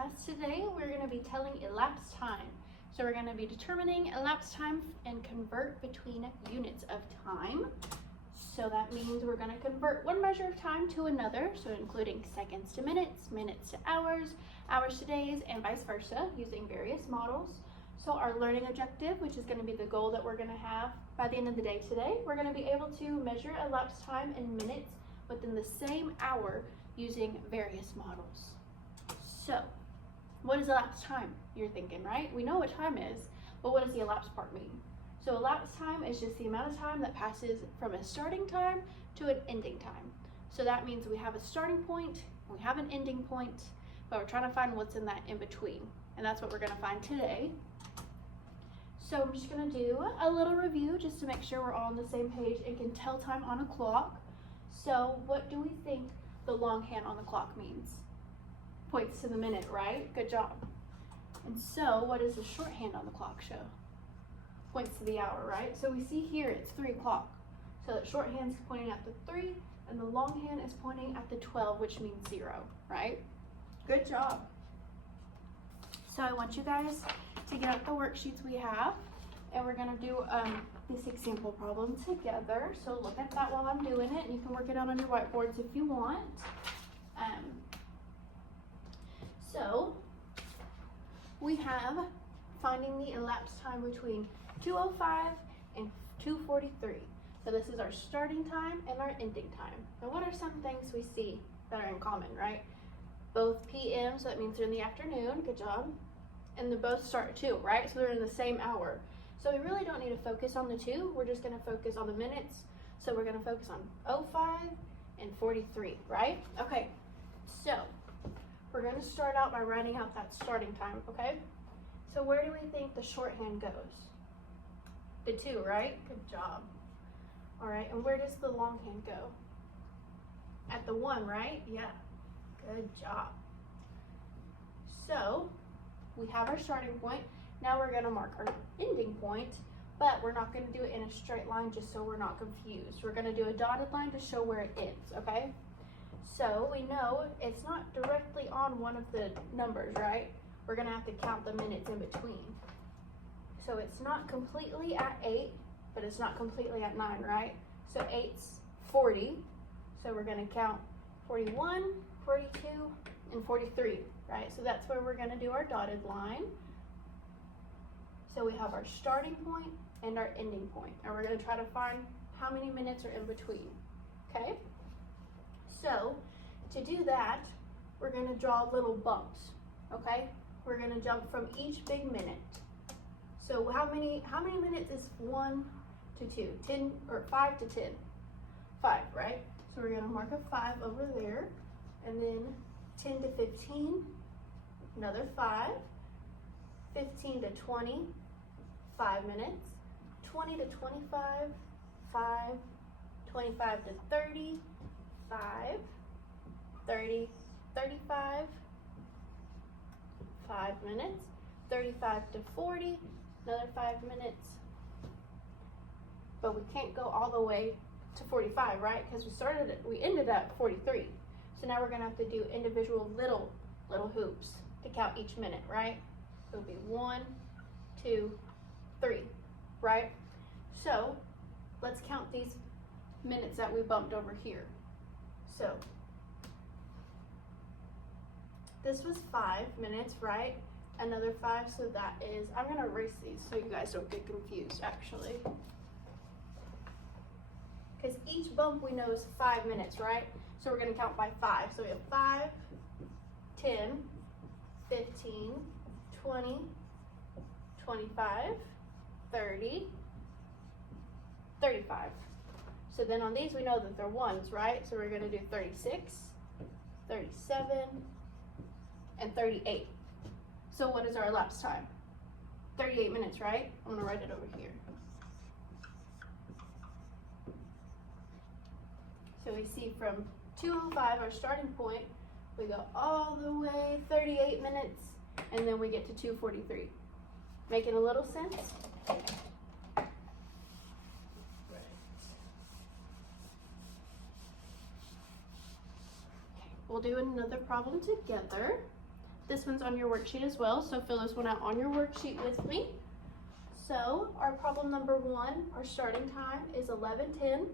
class today, we're going to be telling elapsed time. So we're going to be determining elapsed time and convert between units of time. So that means we're going to convert one measure of time to another, so including seconds to minutes, minutes to hours, hours to days, and vice versa, using various models. So our learning objective, which is going to be the goal that we're going to have by the end of the day today, we're going to be able to measure elapsed time in minutes within the same hour using various models. So, what is elapsed time? You're thinking, right? We know what time is, but what does the elapsed part mean? So elapsed time is just the amount of time that passes from a starting time to an ending time. So that means we have a starting point, we have an ending point, but we're trying to find what's in that in between. And that's what we're going to find today. So I'm just going to do a little review just to make sure we're all on the same page and can tell time on a clock. So what do we think the longhand on the clock means? Points to the minute, right? Good job. And so what does the shorthand on the clock show? Points to the hour, right? So we see here it's 3 o'clock. So the shorthand's pointing at the 3 and the longhand is pointing at the 12, which means 0, right? Good job. So I want you guys to get out the worksheets we have, and we're gonna do this example problem together. So look at that while I'm doing it, and you can work it out on your whiteboards if you want. So we have finding the elapsed time between 2:05 and 2:43. So this is our starting time and our ending time. And what are some things we see that are in common, right? Both PM, so that means they're in the afternoon, good job. And they both start at 2, right? So they're in the same hour. So we really don't need to focus on the 2, we're just gonna focus on the minutes. So we're gonna focus on 05 and 43, right? Okay, so we're gonna start out by writing out that starting time, okay? So where do we think the shorthand goes? The 2, right? Good job. All right, and where does the longhand go? At the 1, right? Yeah, good job. So we have our starting point. Now we're gonna mark our ending point, but we're not gonna do it in a straight line just so we're not confused. We're gonna do a dotted line to show where it ends, okay? So we know it's not directly on one of the numbers, right? We're gonna have to count the minutes in between. So it's not completely at 8, but it's not completely at 9, right? So 8's 40. So we're gonna count 41, 42, and 43, right? So that's where we're gonna do our dotted line. So we have our starting point and our ending point, and we're gonna try to find how many minutes are in between, okay? So to do that, we're gonna draw little bumps, okay? We're gonna jump from each big minute. So how many minutes is 1 to 2? 10 or 5 to 10? 5, right? So we're gonna mark a 5 over there, and then 10 to 15, another 5, 15 to 20, 5 minutes, 20 to 25, 5, 25 to 30, 5, 30, 35, 5 minutes, 35 to 40, another 5 minutes. But we can't go all the way to 45, right? Because we ended at 43. So now we're gonna have to do individual little hoops to count each minute, right? So it'll be 1, 2, 3, right? So let's count these minutes that we bumped over here. So this was 5 minutes, right? Another 5, so that is, I'm gonna erase these so you guys don't get confused actually. Because each bump we know is 5 minutes, right? So we're gonna count by 5. So we have 5, 10, 15, 20, 25, 30, 35. So then on these we know that they're 1s, right? So we're gonna do 36, 37, and 38. So what is our elapsed time? 38 minutes, right? I'm gonna write it over here. So we see from 2:05, our starting point, we go all the way 38 minutes, and then we get to 2:43. Making a little sense? We'll do another problem together. This one's on your worksheet as well, so fill this one out on your worksheet with me. So our problem number 1, our starting time is 11:10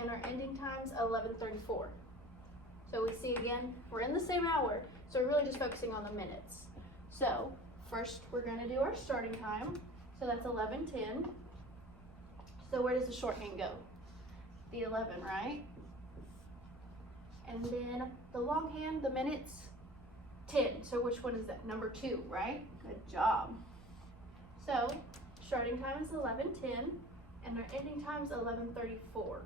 and our ending time is 11:34. So we see again, we're in the same hour, so we're really just focusing on the minutes. So first we're gonna do our starting time. So that's 11:10. So where does the shorthand go? The 11, right? And then the longhand, the minutes, 10. So which one is that? Number 2, right? Good job. So starting time is 11:10 and our ending time is 11:34.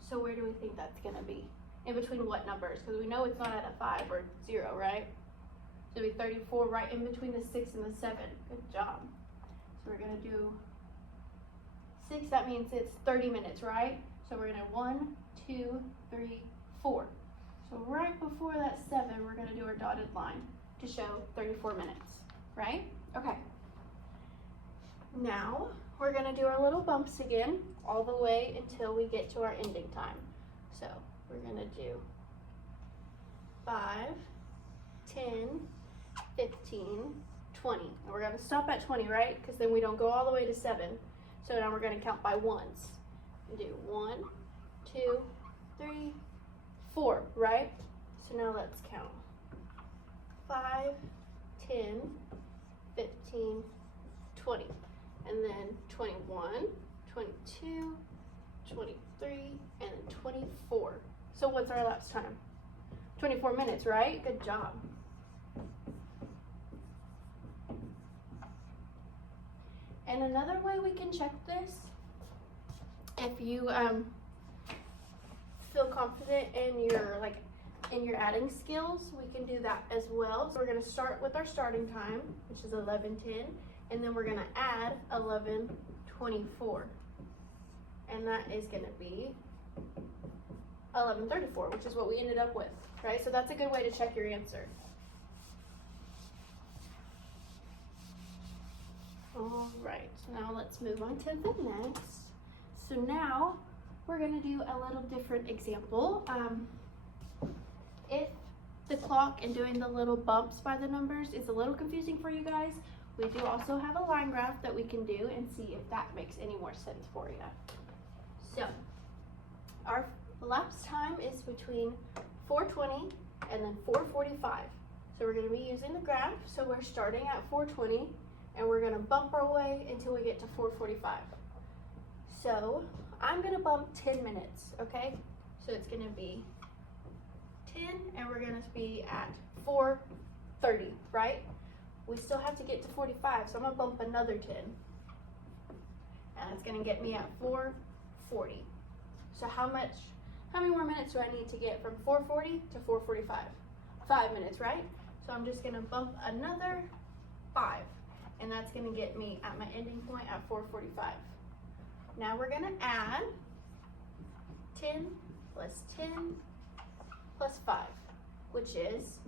So where do we think that's gonna be? In between what numbers? Because we know it's not at a 5 or 0, right? So it'll be 34 right in between the 6 and the 7. Good job. So we're gonna do 6, that means it's 30 minutes, right? So we're gonna 1, 2, 3, 4. So right before that 7, we're gonna do our dotted line to show 34 minutes, right? Okay. Now we're gonna do our little bumps again all the way until we get to our ending time. So we're gonna do 5, 10, 15, 20. And we're gonna stop at 20, right? Because then we don't go all the way to 7. So now we're gonna count by ones. Do 1, 2, 3, 4, right? So now let's count. 5, 10, 15, 20. And then 21, 22, 23, and 24. So what's our elapsed time? 24 minutes, right? Good job. And another way we can check this, if you feel confident in your adding skills, we can do that as well. So we're gonna start with our starting time, which is 11:10, and then we're gonna add 11:24. And that is gonna be 11:34, which is what we ended up with, right? So that's a good way to check your answer. All right, so now let's move on to the next. So now we're gonna do a little different example. If the clock and doing the little bumps by the numbers is a little confusing for you guys, we do also have a line graph that we can do and see if that makes any more sense for you. So our elapsed time is between 4:20 and then 4:45. So we're gonna be using the graph. So we're starting at 4:20 and we're gonna bump our way until we get to 4:45. So I'm gonna bump 10 minutes, okay? So it's gonna be 10 and we're gonna be at 4:30, right? We still have to get to 45, so I'm gonna bump another 10. And it's gonna get me at 4:40. So how many more minutes do I need to get from 4:40 to 4:45? 5 minutes, right? So I'm just gonna bump another 5. And that's gonna get me at my ending point at 4:45. Now we're gonna add 10 plus 10 plus 5, which is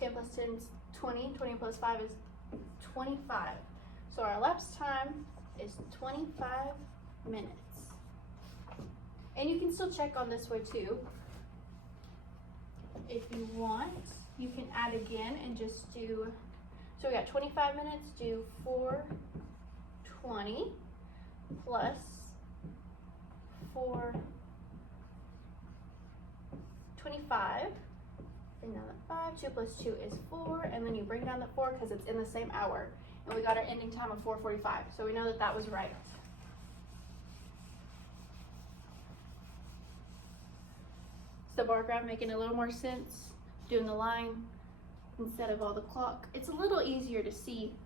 10 plus 10 is 20, 20 plus 5 is 25. So our elapsed time is 25 minutes. And you can still check on this way too. If you want, you can add again and just do, so we got 25 minutes, do 4:20 plus 4:25. Bring down the 5, 2 plus 2 is 4, and then you bring down the 4 because it's in the same hour. And we got our ending time of 4:45, so we know that that was right. Is the bar graph making a little more sense? Doing the line instead of all the clock. It's a little easier to see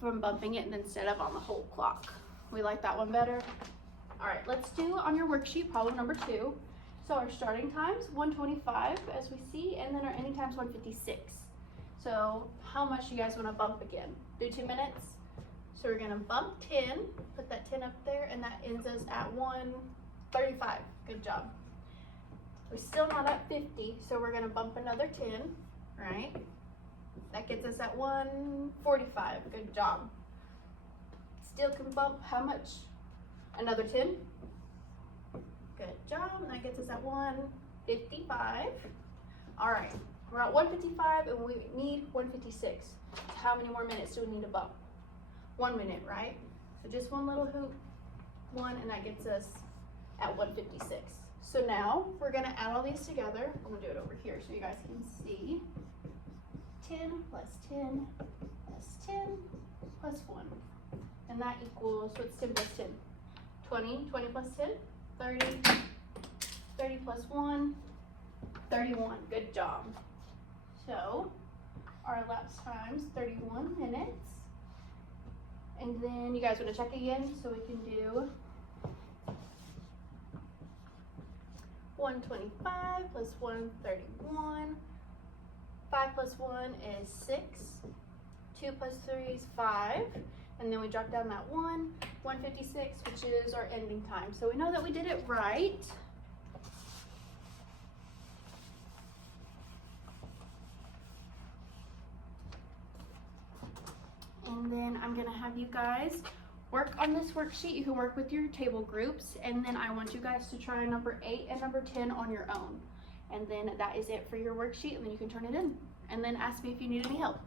from bumping it instead of on the whole clock. We like that one better. All right, let's do on your worksheet problem number 2. So our starting time's 1:25 as we see, and then our ending time's 1:56. So how much do you guys want to bump again? Do 2 minutes? So we're gonna bump 10, put that 10 up there, and that ends us at 1:35. Good job. We're still not at 50, so we're gonna bump another 10, right? That gets us at 1:45. Good job. Still can bump how much? Another 10. Good job. And that gets us at 1:55. All right. We're at 155 and we need 156. So how many more minutes do we need to bump? 1 minute, right? So just one little hoop, one, and that gets us at 156. So now we're gonna add all these together. I'm gonna do it over here so you guys can see. 10 plus 10 plus 10 plus 1. And that equals, what's 10 plus 10? 20, 20 plus 10, 30, 30 plus 1, 31. Good job. So our elapsed time's 31 minutes. And then you guys want to check again, so we can do 125 plus 131. 5 plus 1 is 6. 2 plus 3 is 5. And then we drop down that 1, 156, which is our ending time. So we know that we did it right. And then I'm gonna have you guys work on this worksheet. You can work with your table groups, and then I want you guys to try number 8 and number 10 on your own. And then that is it for your worksheet, and then you can turn it in. And then ask me if you need any help.